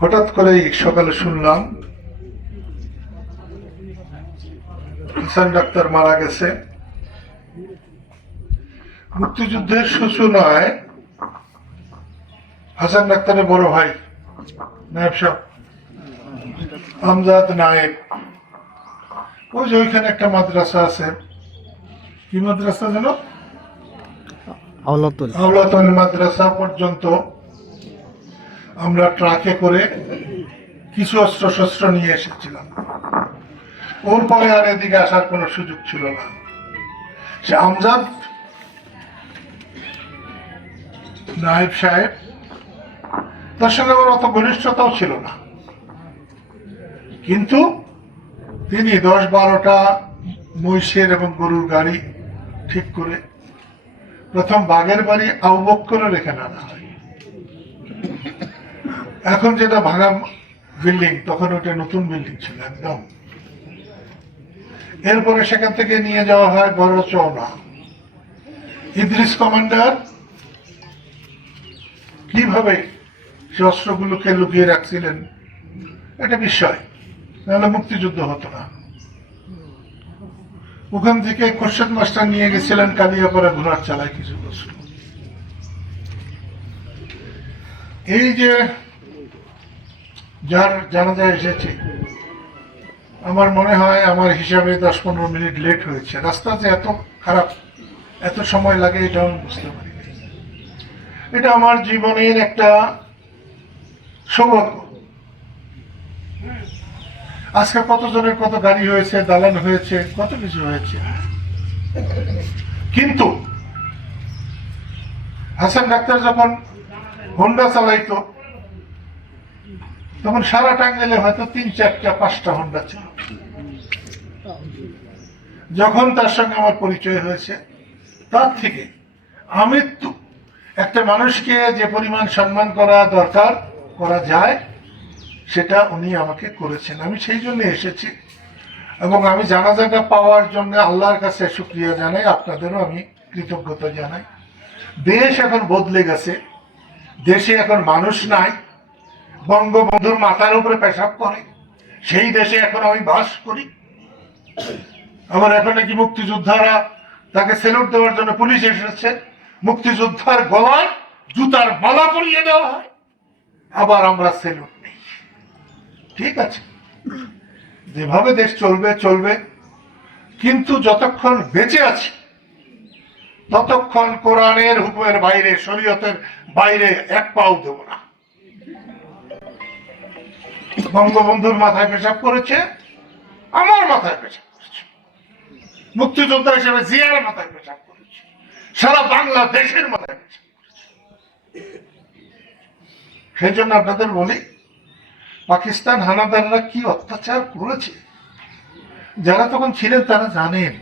হঠাৎ করেই সকালে শুনলাম হাসান ডাক্তার মারা গেছে। মুক্তিযুদ্ধের সূচনায় হাসান ডাক্তারের বড় ভাই নায়ব আমজাদ নায়েক ওই যে ওইখানে একটা মাদ্রাসা আছে। কি মাদ্রাসা যেন? আওলাতুল মাদ্রাসা পর্যন্ত আমরা ট্রাকে করে কিছু অস্ত্র শস্ত্র নিয়ে এসেছিলাম। ওর পরে আর এদিকে আসার কোনো সুযোগ ছিল না। সে আমজাদ নায়েব সাহেব, তার সঙ্গে আমার অত ঘনিষ্ঠতাও ছিল না। কিন্তু তিনি দশ বারোটা মহিষের এবং গরুর গাড়ি ঠিক করে প্রথম বাগের বাড়ি আউবক করে এখানে আনা হয়। এখন যেটা ভাঙা বিল্ডিং তখন ওটা নতুন বিল্ডিং ছিল একদম। এরপরে সেখান থেকে নিয়ে যাওয়া হয় বড় চওড়া। ইদ্রিস কমান্ডার, কীভাবে অস্ত্রগুলোকে লুকিয়ে রাখছিলেন? এটা বিষয় নাহলে মুক্তিযুদ্ধ হতো না। ওখান থেকে খোরশেদ মাস্টার নিয়ে গেছিলেন কালিয়াপাড়া ঘোড়ার চালায় কিছু বছর এই যে যার জানাজা এসেছে। আমার মনে হয় আমার হিসাবে দশ পনেরো মিনিট লেট হয়েছে। রাস্তা যে এত খারাপ, এত সময় লাগে এটা আমি বুঝতে পারি। এটা আমার জীবনের একটা সৌভাগ্য। আজকে কতজনের কত গাড়ি হয়েছে, দালান হয়েছে, কত কিছু হয়েছে। কিন্তু হাসান ডাক্তার যখন হোন্ডা চালাইতো তখন সারা টাঙ্গাইলে হয়তো তিন, চারটা, পাঁচটা হন্ডা ছিল। যখন তার সঙ্গে আমার পরিচয় হয়েছে, তার থেকে আমৃত্যু একটা মানুষকে যে পরিমাণ সম্মান করা দরকার, করা যায়, সেটা উনি আমাকে করেছেন। আমি সেই জন্য এসেছি এবং আমি জানাজাটা পাওয়ার জন্য আল্লাহর কাছে শুক্রিয়া জানাই, আপনাদেরও আমি কৃতজ্ঞতা জানাই। দেশ এখন বদলে গেছে, দেশে এখন মানুষ নাই বঙ্গবন্ধুর মাথার উপরে পেশাব করে। সেই দেশে এখন আমি বাস করি। আমার এখন নাকি মুক্তিযোদ্ধারা তাকে সেলুট দেওয়ার জন্য পুলিশ এসেছে। মুক্তিযোদ্ধার গলায় জুতার মালা পরিয়ে দেওয়া হয়। আবার আমরা সেলুট নেই। ঠিক আছে? যেভাবে দেশ চলবে চলবে। কিন্তু যতক্ষণ বেঁচে আছি, ততক্ষণ কোরআনের হুকুমের বাইরে, শরীয়তের বাইরে এক পাও দেব না। বঙ্গবন্ধুর মাথায় পেশাব করেছে, আমার মাথায় পেশাব করেছে। মুক্তিযোদ্ধা হিসেবে জিয়ার মাথায় পেশাব করেছে, সারা বাংলাদেশের মাথায় পেশাব সেই জন্য আপনাদের বলি, পাকিস্তান হানাদাররা কি অত্যাচার করেছে? যারা তখন ছিলেন তারা জানেন,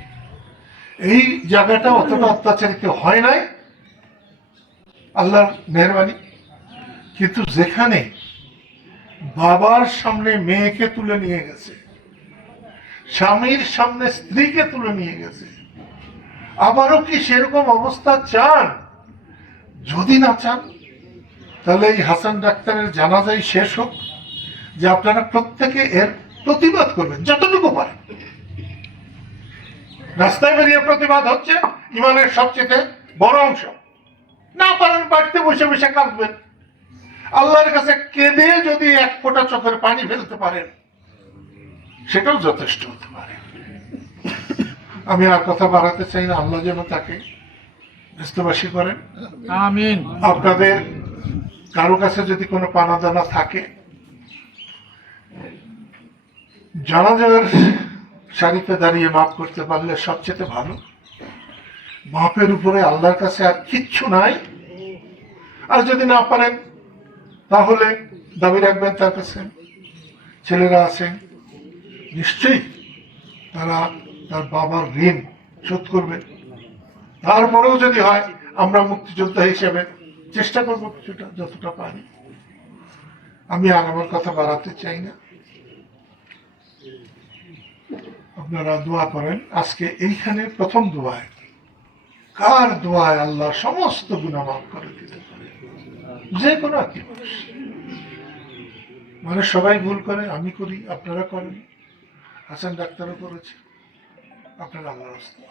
এই জায়গাটা অতটা অত্যাচারিত হয় নাই। আল্লাহর মেহরবানি। কিন্তু যেখানে বাবার সামনে মেয়েকে তুলে নিয়ে গেছে। স্বামীর সামনে স্ত্রীকে তুলে নিয়ে গেছে। আবারও কি সেরকম অবস্থা চান? যদি না চান, তাহলে এই হাসান ডাক্তারের জানাজাই শেষ হোক, যে আপনারা প্রত্যেকে এর প্রতিবাদ করবেন, যতটুকু পারেন। রাস্তায় বেরিয়ে প্রতিবাদ হচ্ছে ইমানের সবচেয়ে বড় অংশ। না পারেন, বাড়িতে বসে বসে কাঁদবেন। আল্লাহর কাছে কেঁদে যদি এক ফোঁটা চোখের পানি ফেলতে পারেন সেটাও যথেষ্ট হতে পারে। আমি আর কথা বাড়াতে চাই না আল্লাহ যেন তাকে ব্যস্তবাসী করেন। আমিন। আপনাদের কারও কাছে যদি কোনো পানা দানা থাকে জানাজার সারিতে দাঁড়িয়ে মাফ করতে পারলে সবচেয়ে ভালো। মাপের উপরে আল্লাহর কাছে আর কিচ্ছু নাই। আর যদি না পারেন তাহলে দাবি রাখবেন তার কাছে। ছেলেরা আছেন। নিশ্চয়ই তারা তার বাবার ঋণ শোধ করবে। তারপরেও যদি হয়, আমরা মুক্তিযোদ্ধা হিসেবে চেষ্টা করব কিছুটা, যতটা পারি। আমি আর আমার কথা বাড়াতে চাই না। আপনারা দোয়া করেন, আজকে এইখানে প্রথম দোয়ায়। কার দোয়ায় আল্লাহ সমস্ত গুণা মাফ করে দিতে পারে যে কোনো আঁকি মানুষ মানে সবাই ভুল করে, আমি করি, আপনারা করেন। হাসান ডাক্তারও করেছে। আপনারা আমার রাস্তা।